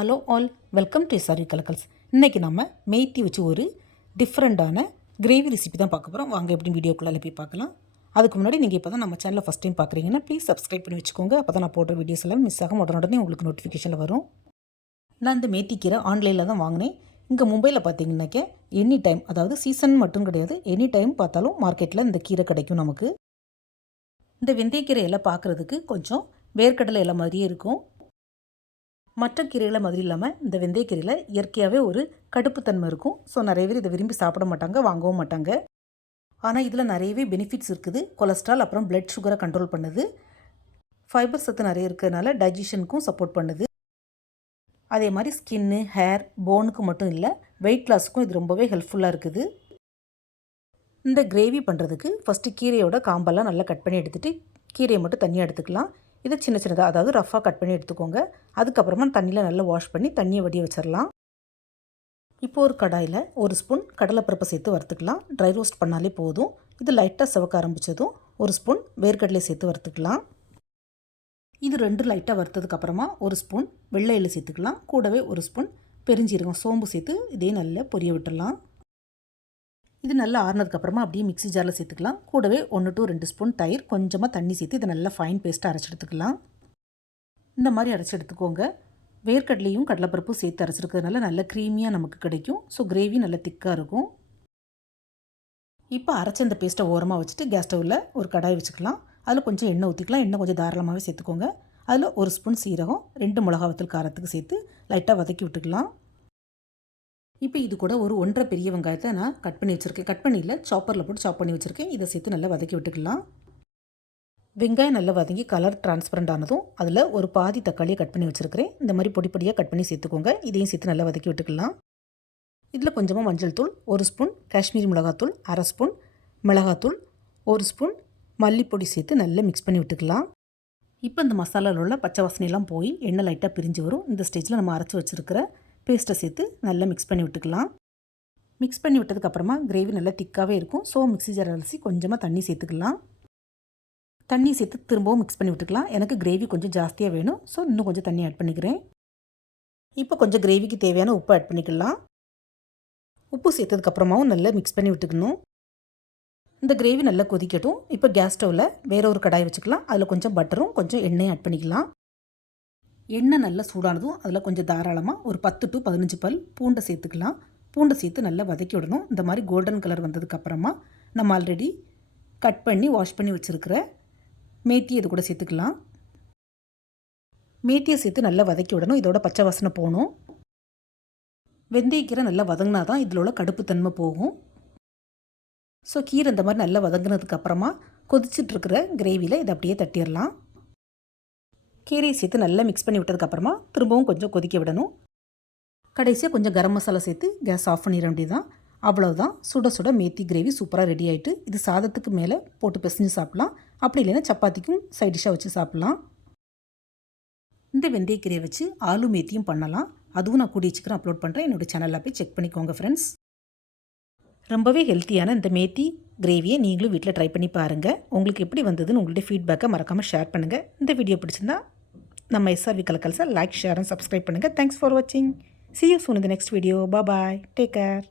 Hello all welcome to SRV Kalakkals. இன்றைக்கி நம்ம மெய்த்தி வச்சு ஒரு டிஃப்ரெண்ட்டான கிரேவி ரெசிபி தான் பார்க்க போகிறோம் வாங்க எப்படி வீடியோக்குள்ளே போய் பார்க்கலாம். அதுக்கு முன்னாடி நீங்கள் இப்போ தான் நம்ம சேனலில் ஃபஸ்ட் டைம் பார்க்குறீங்கன்னா ப்ளீஸ் சப்ஸ்கிரைப் பண்ணி வச்சுக்கோங்க. அப்போ தான் நான் போடுற வீடியோஸ் எல்லாம் மிஸ் ஆகும் உடனே உங்களுக்கு நோட்டிஃபிகேஷனில் வரும். நான் இந்த மேத்தி கீரை ஆன்லைனில் தான் வாங்கினேன். இங்கே மும்பையில் பார்த்தீங்கன்னாக்க எனி டைம் அதாவது சீசன் மட்டும் கிடையாது எனி டைம் பார்த்தாலும் மார்க்கெட்டில் இந்த கீரை கிடைக்கும் நமக்கு. இந்த வெந்தயக்கீரை எல்லாம் பார்க்குறதுக்கு கொஞ்சம் வேர்க்கடலை இலை மாதிரியே இருக்கும். மற்ற கீரைகளை மாதிரி இல்லாமல் இந்த வெந்தயக்கீரையில் இயற்கையாகவே ஒரு கடுப்புத்தன்மை இருக்கும். ஸோ நிறைய பேர் இதை விரும்பி சாப்பிட மாட்டாங்க வாங்கவும் மாட்டாங்க. ஆனால் இதில் நிறையவே பெனிஃபிட்ஸ் இருக்குது. கொலஸ்ட்ரால் அப்புறம் பிளட் சுகரை கண்ட்ரோல் பண்ணுது. ஃபைபர் சத்து நிறைய இருக்கிறதுனால டைஜஷனுக்கும் சப்போர்ட் பண்ணுது. அதே மாதிரி ஸ்கின்னு ஹேர் போனுக்கு மட்டும் இல்லை வெயிட் லாஸுக்கும் இது ரொம்பவே ஹெல்ப்ஃபுல்லாக இருக்குது. இந்த கிரேவி பண்ணுறதுக்கு ஃபஸ்ட்டு கீரையோட காம்பெல்லாம் நல்லா கட் பண்ணி எடுத்துகிட்டு கீரையை மட்டும் தனியாக எடுத்துக்கலாம். இதை சின்ன சின்னதாக அதாவது ரஃப்பாக கட் பண்ணி எடுத்துக்கோங்க. அதுக்கப்புறமா தண்ணியில் நல்லா வாஷ் பண்ணி தண்ணியை வடிய வச்சிடலாம் இப்போ ஒரு கடாயில் ஒரு ஸ்பூன் கடலைப்பருப்பை சேர்த்து வறுத்துக்கலாம். ட்ரை ரோஸ்ட் பண்ணாலே போதும். இது லைட்டாக சிவக்க ஆரம்பித்ததும் ஒரு ஸ்பூன் வேர்க்கடலை சேர்த்து வறுத்துக்கலாம். இது ரெண்டு லைட்டாக வறுத்ததுக்கப்புறமா ஒரு ஸ்பூன் வெள்ளை எள்ளு சேர்த்துக்கலாம். கூடவே ஒரு ஸ்பூன் பெருஞ்சீரகம் சோம்பு சேர்த்து இதே நல்லா பொரிய விட்டுடலாம் இது நல்லா ஆறுனதுக்கப்புறமா அப்படியே மிக்ஸி ஜாரில் சேர்த்துக்கலாம். கூடவே ஒன்று டு ரெண்டு ஸ்பூன் தயிர் கொஞ்சமாக தண்ணி சேர்த்து இதை நல்லா ஃபைன் பேஸ்ட்டாக அரைச்சி எடுத்துக்கலாம். இந்த மாதிரி அரைச்சி எடுத்துக்கோங்க. வேர்க்கடலையும் கடலைப்பருப்பும் சேர்த்து அரைச்சிருக்கிறதுனால நல்ல க்ரீமியாக நமக்கு கிடைக்கும். ஸோ கிரேவி நல்ல திக்காக இருக்கும். இப்போ அரைச்ச இந்த பேஸ்ட்டை ஓரமாக வச்சுட்டு கேஸ் ஸ்டவ்வில் ஒரு கடாய் வச்சுக்கலாம். அதில் கொஞ்சம் எண்ணெய் ஊற்றிக்கலாம் எண்ணெய் கொஞ்சம் தாராளமாகவே சேர்த்துக்கோங்க. அதில் ஒரு ஸ்பூன் சீரகம் ரெண்டு மிளகா வத்தல் காரத்துக்கு சேர்த்து லைட்டாக வதக்கி விட்டுக்கலாம். இப்போ இது கூட ஒரு ஒன்றரை பெரிய வெங்காயத்தை நான் கட் பண்ணி வச்சுருக்கேன். கட் பண்ணியில் சாப்பரில் போட்டு சாப் பண்ணி வச்சுருக்கேன். இதை சேர்த்து நல்லா வதக்கி விட்டுக்கலாம். வெங்காயம் நல்லா வதங்கி கலர் டிரான்ஸ்பரண்ட் ஆனதும் அதில் ஒரு பாதி தக்காளியை கட் பண்ணி வச்சுருக்கிறேன். இந்த மாதிரி பொடி பொடியாக கட் பண்ணி சேர்த்துக்கோங்க. இதையும் சேர்த்து நல்லா வதக்கி விட்டுக்கலாம். இதில் கொஞ்சமாக மஞ்சள் தூள் ஒரு ஸ்பூன் காஷ்மீரி மிளகாத்தூள் அரை ஸ்பூன் மிளகாத்தூள் ஒரு ஸ்பூன் மல்லிப்பொடி சேர்த்து நல்லா மிக்ஸ் பண்ணி விட்டுக்கலாம். இப்போ இந்த மசாலாவில் உள்ள பச்சை வாசனையெல்லாம் போய் எண்ணெய் லைட்டாக பிரிஞ்சு வரும். இந்த ஸ்டேஜில் நம்ம அரைச்சி வச்சுருக்கிற பேஸ்ட்டை சேர்த்து நல்லா மிக்ஸ் பண்ணி விட்டுக்கலாம். மிக்ஸ் பண்ணி விட்டதுக்கப்புறமா கிரேவி நல்லா திக்காகவே இருக்கும். ஸோ மிக்ஸி ஜார் அரிசி கொஞ்சமாக தண்ணி சேர்த்துக்கலாம். தண்ணி சேர்த்து திரும்பவும் மிக்ஸ் பண்ணி விட்டுக்கலாம். எனக்கு கிரேவி கொஞ்சம் ஜாஸ்தியாக வேணும். ஸோ இன்னும் கொஞ்சம் தண்ணி ஆட் பண்ணிக்கிறேன். இப்போ கொஞ்சம் கிரேவிக்கு தேவையான உப்பு ஆட் பண்ணிக்கலாம். உப்பு சேர்த்ததுக்கப்புறமாவும் நல்லா மிக்ஸ் பண்ணி விட்டுக்கணும். இந்த கிரேவி நல்லா கொதிக்கட்டும். இப்போ கேஸ் ஸ்டவ்வில் வேற ஒரு கடாய் வச்சுக்கலாம். அதில் கொஞ்சம் பட்டரும் கொஞ்சம் எண்ணெயும் ஆட் பண்ணிக்கலாம். எண்ணெய் நல்லா சூடானதும் அதில் கொஞ்சம் தாராளமாக ஒரு பத்து டு பதினஞ்சு பல் பூண்டை சேர்த்துக்கலாம். பூண்டை சேர்த்து நல்லா வதக்கி விடணும். இந்த மாதிரி கோல்டன் கலர் வந்ததுக்கப்புறமா நம்ம ஆல்ரெடி கட் பண்ணி வாஷ் பண்ணி வச்சுருக்கிற மேத்தி இது கூட சேர்த்துக்கலாம். மேத்தியை சேர்த்து நல்லா வதக்கி விடணும். இதோட பச்சை வாசனை போகணும். வெந்தயக்கீரை நல்லா வதங்கினா தான் இதில் உள்ள கடுப்புத்தன்மை போகும். ஸோ கீரை இந்த மாதிரி நல்லா வதங்கினதுக்கப்புறமா கொதிச்சிட்ருக்கிற கிரேவியில் இதை அப்படியே தட்டிடலாம். கீரையை சேர்த்து நல்லா மிக்ஸ் பண்ணி விட்டதுக்கப்புறமா திரும்பவும் கொஞ்சம் கொதிக்க விடணும். கடைசியாக கொஞ்சம் கரம் மசாலா சேர்த்து கேஸ் ஆஃப் பண்ணிட வேண்டியதுதான். அவ்வளோதான் சுட சுட மேத்தி கிரேவி சூப்பராக ரெடி ஆகிட்டு இது சாதத்துக்கு மேலே போட்டு பிசைஞ்சு சாப்பிட்லாம். அப்படி இல்லைன்னா சப்பாத்திக்கும் சைட் டிஷ்ஷாக வச்சு சாப்பிட்லாம். இந்த வெந்தயக்கீரையை வச்சு ஆலு மேத்தியும் பண்ணலாம். அதுவும் நான் கூடிய வச்சுக்கிறேன் அப்லோட் பண்ணுறேன் என்னோடய சேனலில் போய் செக் பண்ணிக்கோங்க ஃப்ரெண்ட்ஸ் ரொம்பவே ஹெல்த்தியான இந்த மேத்தி கிரேவியை நீங்களும் வீட்டில் ட்ரை பண்ணி பாருங்கள் உங்களுக்கு எப்படி வந்ததுன்னு உங்களுடைய ஃபீட்பேக்கை மறக்காமல் ஷேர் பண்ணுங்கள் இந்த வீடியோ பிடிச்சிருந்தா நம்ம எஸ்ஆர்வி கலக்கல்ஸை லைக் ஷேர் அண்ட் சப்ஸ்கிரைப் பண்ணுங்கள் தேங்க்ஸ் ஃபார் வாட்சிங் சி யூ சூன் இந்த next video bye take care